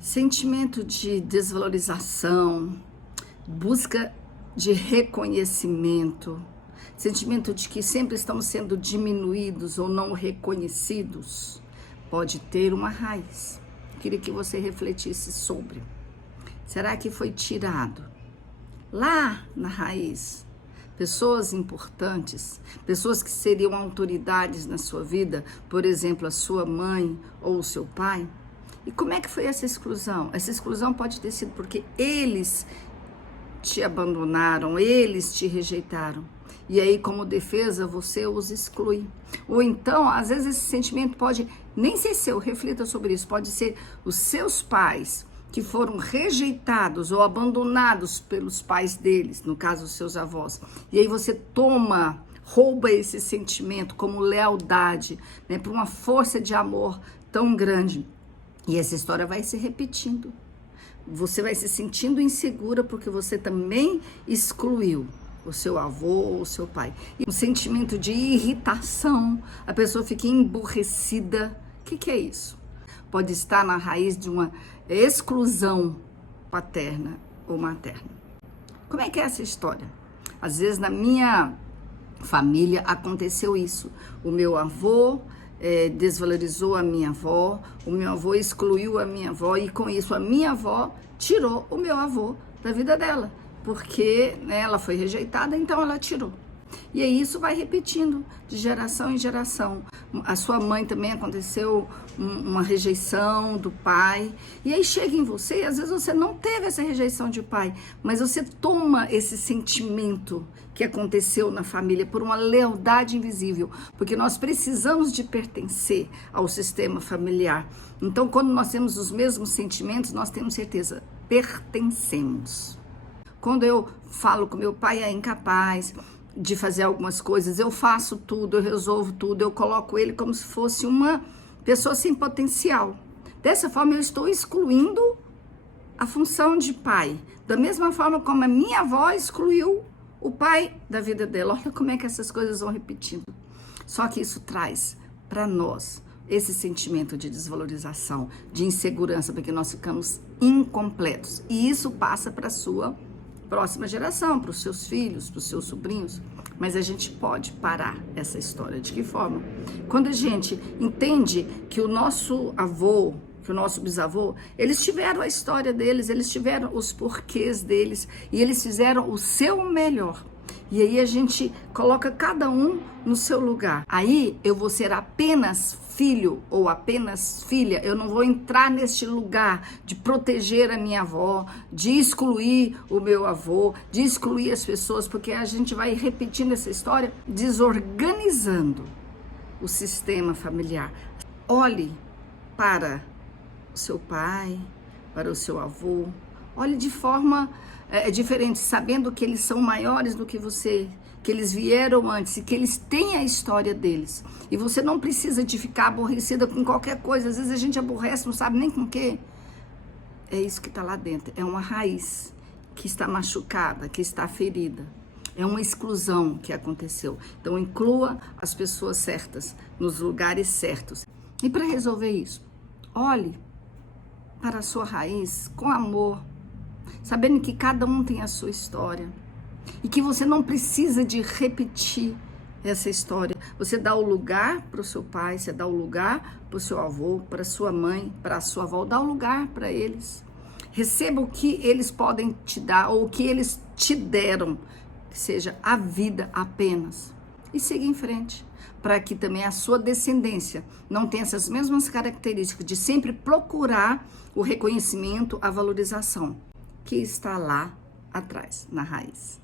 Sentimento de desvalorização, busca de reconhecimento, sentimento de que sempre estamos sendo diminuídos ou não reconhecidos, pode ter uma raiz. Queria que você refletisse sobre. Será que foi tirado lá na raiz pessoas importantes, pessoas que seriam autoridades na sua vida, por exemplo, a sua mãe ou o seu pai? E como é que foi essa exclusão? Essa exclusão pode ter sido porque eles te abandonaram, eles te rejeitaram. E aí, como defesa, você os exclui. Ou então, às vezes, esse sentimento pode nem ser seu, reflita sobre isso, pode ser os seus pais que foram rejeitados ou abandonados pelos pais deles, no caso, os seus avós. E aí você rouba esse sentimento como lealdade, né, por uma força de amor tão grande. E essa história vai se repetindo. Você vai se sentindo insegura porque você também excluiu o seu avô ou o seu pai. E um sentimento de irritação, a pessoa fica emburrecida. O que é isso? Pode estar na raiz de uma exclusão paterna ou materna. Como é que é essa história? Às vezes na minha família aconteceu isso. O meu avô desvalorizou a minha avó, o meu avô excluiu a minha avó e com isso a minha avó tirou o meu avô da vida dela, porque ela foi rejeitada, então ela tirou. E aí isso vai repetindo de geração em geração. A sua mãe também aconteceu uma rejeição do pai, e aí chega em você, e às vezes você não teve essa rejeição de pai, mas você toma esse sentimento que aconteceu na família por uma lealdade invisível, porque nós precisamos de pertencer ao sistema familiar. Então, quando nós temos os mesmos sentimentos, nós temos certeza, pertencemos. Quando eu falo que meu pai é incapaz de fazer algumas coisas, eu faço tudo, eu resolvo tudo, eu coloco ele como se fosse uma pessoa sem potencial. Dessa forma eu estou excluindo a função de pai, da mesma forma como a minha avó excluiu o pai da vida dela. Olha como é que essas coisas vão repetindo. Só que isso traz para nós esse sentimento de desvalorização, de insegurança, porque nós ficamos incompletos. E isso passa para a sua próxima geração, para os seus filhos, para os seus sobrinhos. Mas a gente pode parar essa história. De que forma? Quando a gente entende que o nosso avô, que o nosso bisavô, eles tiveram a história deles, eles tiveram os porquês deles e eles fizeram o seu melhor. E aí a gente coloca cada um no seu lugar. Aí eu vou ser apenas filho ou apenas filha. Eu não vou entrar neste lugar de proteger a minha avó, de excluir o meu avô, de excluir as pessoas, porque a gente vai repetindo essa história, desorganizando o sistema familiar. Olhe para o seu pai, para o seu avô. Olhe de forma diferente, sabendo que eles são maiores do que você, que eles vieram antes e que eles têm a história deles. E você não precisa de ficar aborrecida com qualquer coisa. Às vezes a gente aborrece, não sabe nem com o quê. É isso que está lá dentro. É uma raiz que está machucada, que está ferida. É uma exclusão que aconteceu. Então inclua as pessoas certas, nos lugares certos. E para resolver isso, olhe para a sua raiz com amor, sabendo que cada um tem a sua história e que você não precisa de repetir essa história. Você dá o lugar para o seu pai, você dá o lugar para o seu avô, para a sua mãe, para a sua avó, dá o lugar para eles. Receba o que eles podem te dar ou o que eles te deram, que seja a vida apenas. E siga em frente, para que também a sua descendência não tenha essas mesmas características de sempre procurar o reconhecimento, a valorização que está lá atrás, na raiz.